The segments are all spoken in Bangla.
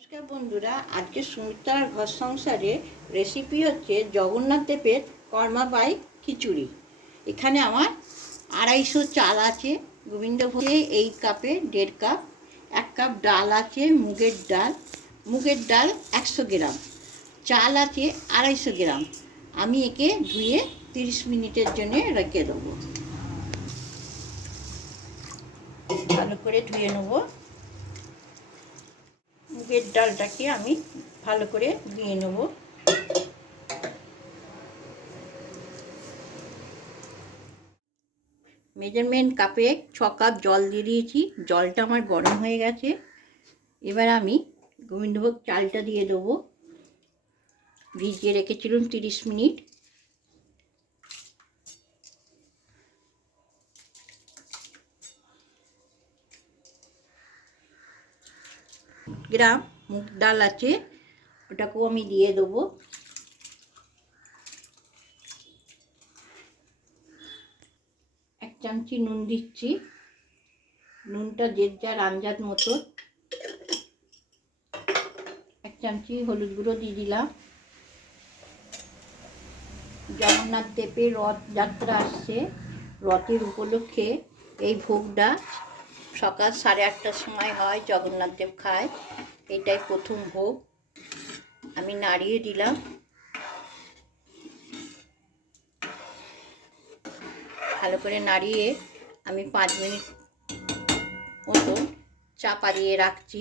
নমস্কার বন্ধুরা, আজকে সুমিত্রার ঘর সংসারে রেসিপি হচ্ছে জগন্নাথ দেবের কর্মাবাই খিচুড়ি। এখানে আমার আড়াইশো চাল আছে, গোবিন্দভোগে এই কাপে দেড় কাপ, এক কাপ ডাল আছে, মুগের ডাল মুগের ডাল একশো গ্রাম, চাল আছে আড়াইশো গ্রাম। আমি একে ধুয়ে তিরিশ মিনিটের জন্য রেখে দেবো। ভালো করে ধুয়ে নেব। মুগের ডালটাকে আমি ভালো করে ধুয়ে নেব। মেজারমেন্ট কাপে ছ কাপ জল দিয়ে দিয়েছি, জলটা আমার গরম হয়ে গেছে। এবার আমি গোবিন্দভোগ চালটা দিয়ে দেবো। ভিজিয়ে রেখেছিলাম তিরিশ মিনিট। গ্রাম মুগ ডাল আছে, ওটাকেও আমি দিয়ে দেবো। এক চামচি নুন দিচ্ছি। নুনটা যে যার আঞ্জাত মতো। এক চামচি হলুদ গুঁড়ো দিয়ে দিলাম। জগন্নাথ দেবের রথযাত্রা আসছে। রথের উপলক্ষে এই ভোগটা সকাল সাড়ে আটটার সময় হয় জগন্নাথ দেব খায়। এটাই প্রথম ভোগ। আমি নাড়িয়ে দিলাম। ভালো করে নাড়িয়ে আমি পাঁচ মিনিট মতন চাপা দিয়ে রাখছি।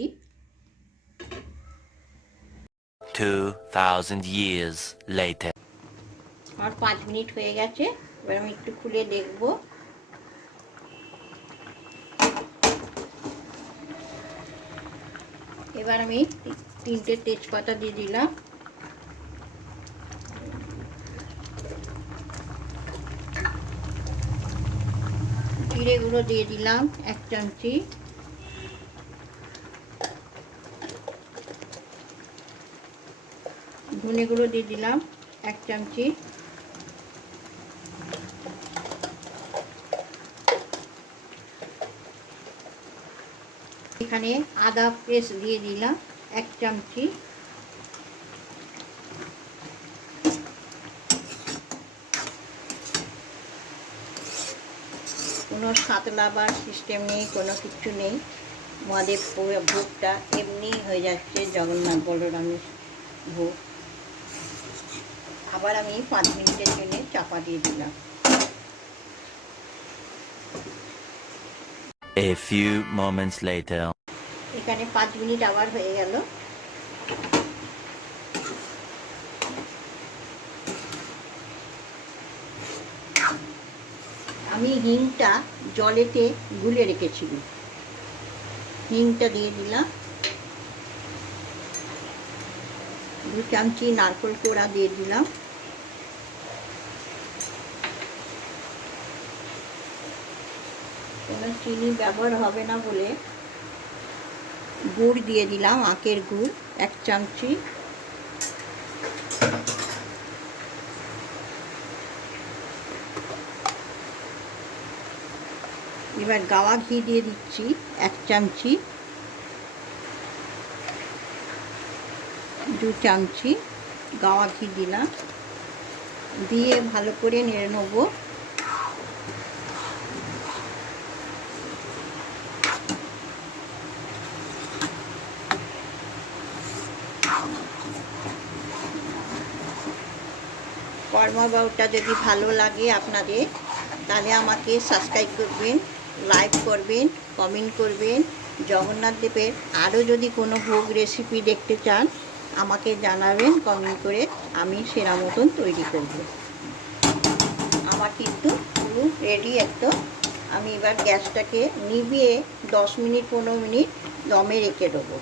2000 years later. আমার পাঁচ মিনিট হয়ে গেছে। এবার আমি একটু খুলে দেখব। এবার আমি তিনটে তেজপাতা দিয়ে দিলাম। জিরে গুঁড়ো দিয়ে দিলাম, এক চামচি। ধনে গুঁড়ো দিয়ে দিলাম, এক চামচি। এখানে আদা পেস্ট দিয়ে দিলাম, এক চামচি কোনো সাতলাবার সিস্টেম নেই, কোনো কিছু নেই। মহাদেব ভোগটা এমনি হয়ে যাচ্ছে জগন্নাথ বলরামের ভোগ। আবার আমি পাঁচ মিনিটের জন্য চাপা দিয়ে দিলাম। A few moments later. এখানে পাঁচ মিনিট আবার হয়ে গেল। আমি হিংটা জলেতে গুলে রেখেছিলাম। হিংটা দিয়ে দিলাম। দু চামচি নারকোল কোড়া দিয়ে দিলাম। কোনো চিনি ব্যবহার হবে না বলে গুড় দিয়ে দিলাম, আখের গুড়, এক চামচি। এবার গাওয়া ঘি দিয়ে দিচ্ছি, এক চামচি। দু চামচি গাওয়া ঘি দিলাম। দিয়ে ভালো করে নেড়ে নেব। কর্মবাউটা যদি ভালো লাগে আপনাদের, তাহলে আমাকে সাবস্ক্রাইব করবেন লাইক করবেন কমেন্ট করবেন। জগন্নাথ দেবের আরও যদি কোনো ভোগ রেসিপি দেখতে চান, আমাকে জানাবেন কমেন্ট করে আমি সেরা মতন তৈরি করব। আমার কিন্তু পুরো রেডি একদম। আমি এবার গ্যাসটাকে নিভিয়ে দশ মিনিট, পনেরো মিনিট দমে রেখে দেবো।